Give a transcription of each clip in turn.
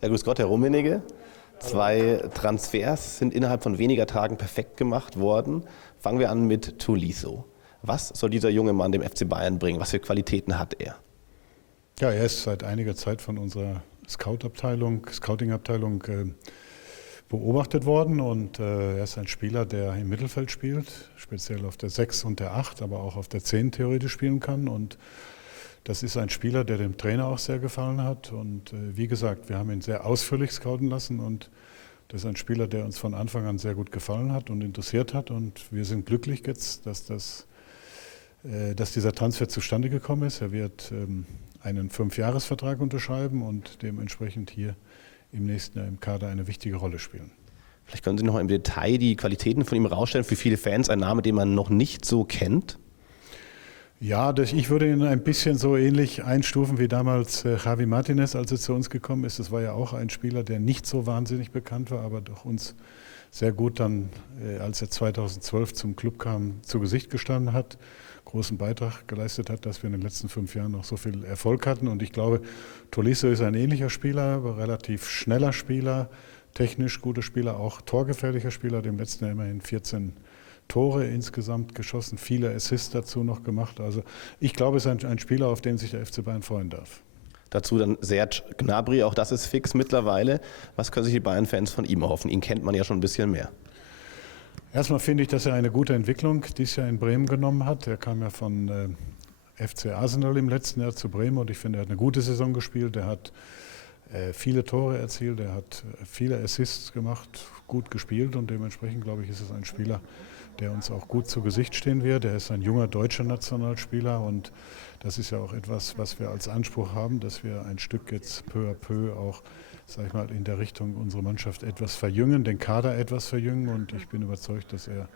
Ja, grüß Gott, Herr Rummenigge. 2 Transfers sind innerhalb von weniger Tagen perfekt gemacht worden. Fangen wir an mit Tolisso. Was soll dieser junge Mann dem FC Bayern bringen? Was für Qualitäten hat er? Ja, er ist seit einiger Zeit von unserer Scouting-Abteilung beobachtet worden und er ist ein Spieler, der im Mittelfeld spielt, speziell auf der 6 und der 8, aber auch auf der 10 theoretisch spielen kann. Und das ist ein Spieler, der dem Trainer auch sehr gefallen hat. Und wie gesagt, wir haben ihn sehr ausführlich scouten lassen und das ist ein Spieler, der uns von Anfang an sehr gut gefallen hat und interessiert hat. Und wir sind glücklich jetzt, dass dieser Transfer zustande gekommen ist. Er wird einen 5-Jahres-Vertrag unterschreiben und dementsprechend hier im nächsten Jahr im Kader eine wichtige Rolle spielen. Vielleicht können Sie noch im Detail die Qualitäten von ihm herausstellen. Für viele Fans ein Name, den man noch nicht so kennt. Ja, ich würde ihn ein bisschen so ähnlich einstufen wie damals Javi Martinez, als er zu uns gekommen ist. Das war ja auch ein Spieler, der nicht so wahnsinnig bekannt war, aber doch uns sehr gut dann, als er 2012 zum Club kam, zu Gesicht gestanden hat, großen Beitrag geleistet hat, dass wir in den letzten 5 Jahren noch so viel Erfolg hatten. Und ich glaube, Tolisso ist ein ähnlicher Spieler, relativ schneller Spieler, technisch guter Spieler, auch torgefährlicher Spieler, dem letzten Jahr immerhin 14 Tore insgesamt geschossen, viele Assists dazu noch gemacht. Also ich glaube, es ist ein Spieler, auf den sich der FC Bayern freuen darf. Dazu dann Serge Gnabry, auch das ist fix mittlerweile. Was können sich die Bayern-Fans von ihm erhoffen? Ihn kennt man ja schon ein bisschen mehr. Erstmal finde ich, dass er eine gute Entwicklung dieses Jahr in Bremen genommen hat. Er kam ja von FC Arsenal im letzten Jahr zu Bremen und ich finde, er hat eine gute Saison gespielt. Er hat viele Tore erzielt, er hat viele Assists gemacht, gut gespielt und dementsprechend, glaube ich, ist es ein Spieler, der uns auch gut zu Gesicht stehen wird. Er ist ein junger deutscher Nationalspieler und das ist ja auch etwas, was wir als Anspruch haben, dass wir ein Stück jetzt peu à peu auch, sag ich mal, in der Richtung unsere Mannschaft etwas verjüngen, den Kader etwas verjüngen und ich bin überzeugt, dass er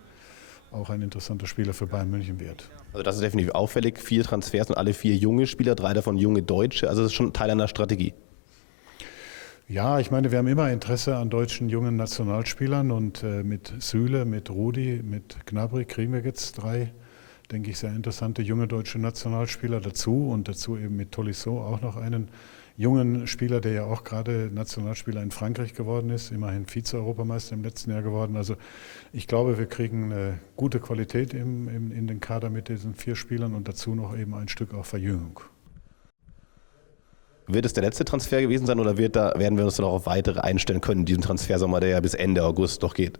auch ein interessanter Spieler für Bayern München wird. Also das ist definitiv auffällig, 4 Transfers und alle 4 junge Spieler, 3 davon junge Deutsche, also das ist schon Teil einer Strategie. Ja, ich meine, wir haben immer Interesse an deutschen jungen Nationalspielern und mit Süle, mit Rudi, mit Gnabry kriegen wir jetzt 3, denke ich, sehr interessante junge deutsche Nationalspieler dazu und dazu eben mit Tolisso auch noch einen jungen Spieler, der ja auch gerade Nationalspieler in Frankreich geworden ist, immerhin Vize-Europameister im letzten Jahr geworden. Also ich glaube, wir kriegen eine gute Qualität in den Kader mit diesen 4 Spielern und dazu noch eben ein Stück auch Verjüngung. Wird es der letzte Transfer gewesen sein oder werden wir uns dann auch auf weitere einstellen können in diesem Transfersommer, der ja bis Ende August noch geht?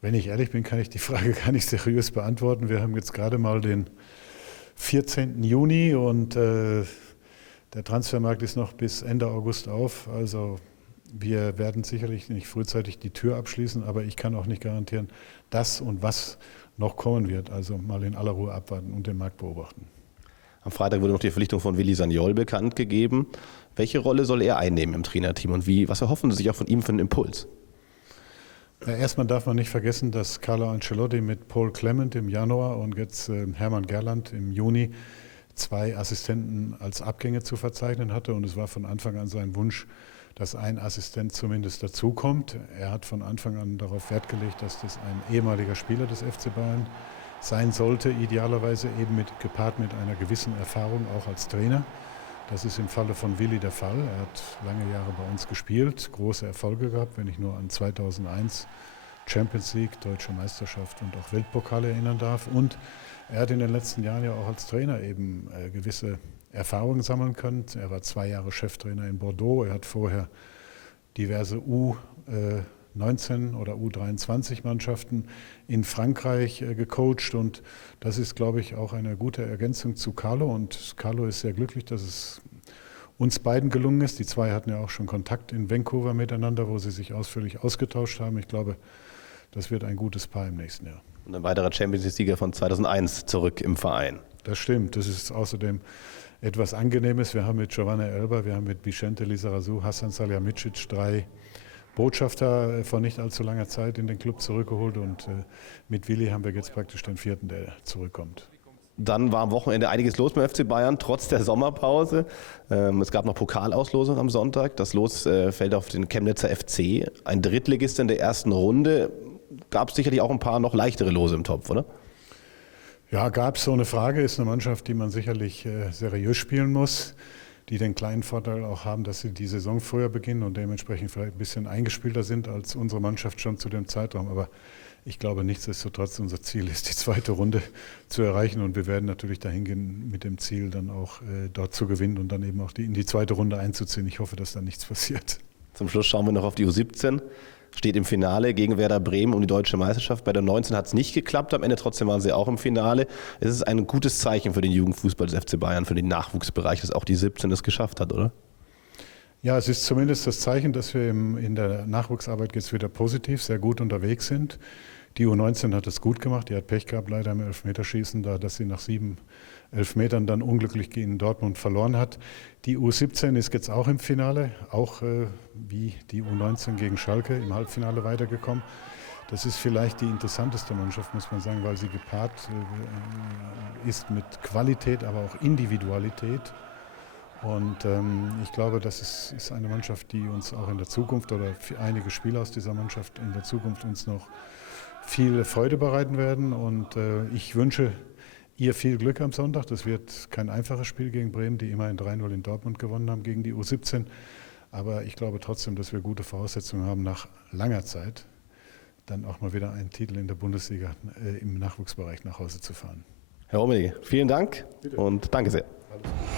Wenn ich ehrlich bin, kann ich die Frage gar nicht seriös beantworten. Wir haben jetzt gerade mal den 14. Juni und der Transfermarkt ist noch bis Ende August auf. Also wir werden sicherlich nicht frühzeitig die Tür abschließen, aber ich kann auch nicht garantieren, dass und was noch kommen wird. Also mal in aller Ruhe abwarten und den Markt beobachten. Am Freitag wurde noch die Verpflichtung von Willi Sagnol bekannt gegeben. Welche Rolle soll er einnehmen im Trainerteam und was erhoffen Sie sich auch von ihm für einen Impuls? Ja, erstmal darf man nicht vergessen, dass Carlo Ancelotti mit Paul Clement im Januar und jetzt Hermann Gerland im Juni 2 Assistenten als Abgänge zu verzeichnen hatte und es war von Anfang an sein Wunsch, dass ein Assistent zumindest dazukommt. Er hat von Anfang an darauf Wert gelegt, dass das ein ehemaliger Spieler des FC Bayern sein sollte, idealerweise eben gepaart mit einer gewissen Erfahrung auch als Trainer. Das ist im Falle von Willi der Fall. Er hat lange Jahre bei uns gespielt, große Erfolge gehabt, wenn ich nur an 2001 Champions League, Deutsche Meisterschaft und auch Weltpokal erinnern darf. Und er hat in den letzten Jahren ja auch als Trainer eben gewisse Erfahrungen sammeln können. Er war 2 Jahre Cheftrainer in Bordeaux. Er hat vorher diverse U19 oder U23-Mannschaften in Frankreich gecoacht und das ist, glaube ich, auch eine gute Ergänzung zu Carlo und Carlo ist sehr glücklich, dass es uns beiden gelungen ist. Die 2 hatten ja auch schon Kontakt in Vancouver miteinander, wo sie sich ausführlich ausgetauscht haben. Ich glaube, das wird ein gutes Paar im nächsten Jahr. Und ein weiterer Champions-League-Sieger von 2001 zurück im Verein. Das stimmt, das ist außerdem etwas Angenehmes. Wir haben mit Giovanni Elber, wir haben mit Vicente Lizarazu, Hassan Salihamidzic 3 Botschafter vor nicht allzu langer Zeit in den Club zurückgeholt und mit Willi haben wir jetzt praktisch den 4., der zurückkommt. Dann war am Wochenende einiges los beim FC Bayern, trotz der Sommerpause. Es gab noch Pokalauslosung am Sonntag. Das Los fällt auf den Chemnitzer FC. Ein Drittligist in der ersten Runde. Gab es sicherlich auch ein paar noch leichtere Lose im Topf, oder? Ja, gab es, so eine Frage. Ist eine Mannschaft, die man sicherlich seriös spielen muss. die den kleinen Vorteil auch haben, dass sie die Saison früher beginnen und dementsprechend vielleicht ein bisschen eingespielter sind als unsere Mannschaft schon zu dem Zeitraum. Aber ich glaube, nichtsdestotrotz, unser Ziel ist, die zweite Runde zu erreichen und wir werden natürlich dahin gehen mit dem Ziel, dann auch dort zu gewinnen und dann eben auch in die zweite Runde einzuziehen. Ich hoffe, dass da nichts passiert. Zum Schluss schauen wir noch auf die U17. Steht im Finale gegen Werder Bremen um die deutsche Meisterschaft. Bei der 19 hat es nicht geklappt, am Ende trotzdem waren sie auch im Finale. Es ist ein gutes Zeichen für den Jugendfußball des FC Bayern, für den Nachwuchsbereich, dass auch die 17 es geschafft hat, oder? Ja, es ist zumindest das Zeichen, dass wir in der Nachwuchsarbeit jetzt wieder positiv, sehr gut unterwegs sind. Die U19 hat es gut gemacht, die hat Pech gehabt leider im Elfmeterschießen, dass sie nach 7 Elfmetern dann unglücklich gegen Dortmund verloren hat. Die U17 ist jetzt auch im Finale, auch wie die U19 gegen Schalke im Halbfinale weitergekommen. Das ist vielleicht die interessanteste Mannschaft, muss man sagen, weil sie gepaart ist mit Qualität, aber auch Individualität. Und ich glaube, das ist eine Mannschaft, die uns auch in der Zukunft oder einige Spieler aus dieser Mannschaft in der Zukunft uns noch viel Freude bereiten werden. Und ich wünsche ihr viel Glück am Sonntag. Das wird kein einfaches Spiel gegen Bremen, die immerhin 3-0 in Dortmund gewonnen haben gegen die U17. Aber ich glaube trotzdem, dass wir gute Voraussetzungen haben, nach langer Zeit dann auch mal wieder einen Titel in der Bundesliga im Nachwuchsbereich nach Hause zu fahren. Herr Rummenigge, vielen Dank und danke sehr. Alles gut.